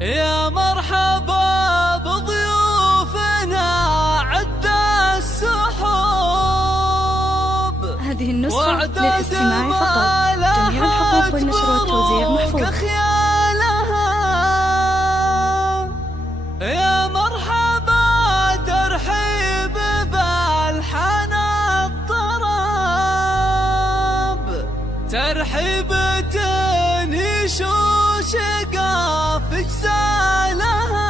يا مرحبا بضيوفنا عد السحوب. هذه النسخة للاستماع فقط. جميع الحقوق والنشر والتوزيع محفوظ. يا مرحبا ترحيب بالحان الطرب، ترحيبة يشوش قاف اجزالها.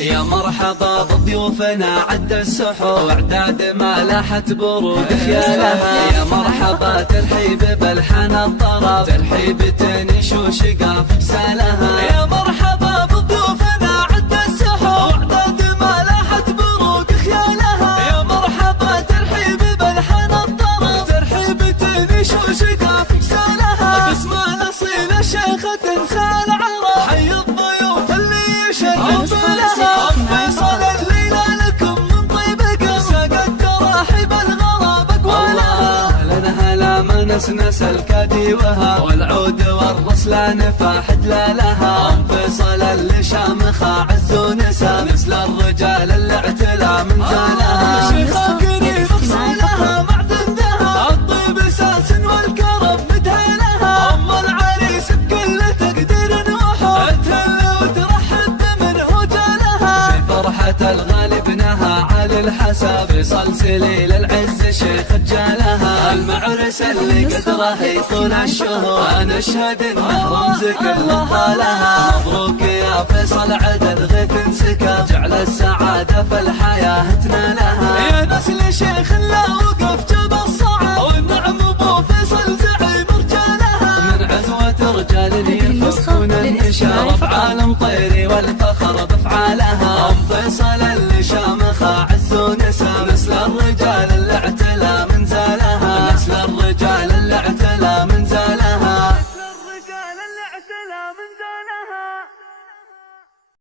يا مرحبا بضيوفنا عد السحور، اعداد ما لاحت برود خيالها. يا مرحبا ترحيب بالحان الطرب، ترحيبة يشوش قاف اجزالها. يا مرحبا بضيوفنا عد السحور، اعداد ما لاحت برود خيالها. يا مرحبا ترحيب بالحان الطرب، ترحيبة يشوش قاف اجزالها. باسم الاصيل الشيخة تنسى العرب، حي الضيوف اللي يشرف لها. فيصل الليلة لكم من طيب قلب، ساق التراحيب الغراب اقوالها. هلا هلا ما نسنس الكادي وها، والعود والرسلان فاحد لها. فيصل اللي شامخة عز ونسى، مثل الرجال اللي اعتلى من زالها. شيخة قريب صولها معدن ذهب، الطيب اساس والكرم مدهنها. ام العريس بكل تقدير وحب، تهل وترحب بمنه جالها. في فرحة الغالب نهى على الحساب، فيصل سليل العز شيخ جالها. المعرس اللي قدره يطول الشهور، انا اشهد انه رمز كل طالها. مبروك يا فيصل عدل غيث انسكب، جعل السعادة في الحياة تنالها. يا نسل شيخ لا وقف جاب الصعب، والنعم ابو فيصل زعيم رجالها. من عزوة رجال يفكون النشار، بعالم طيري والفخر بافعالها. ام فيصل اللي شامخة عز ونسى، مثل الرجال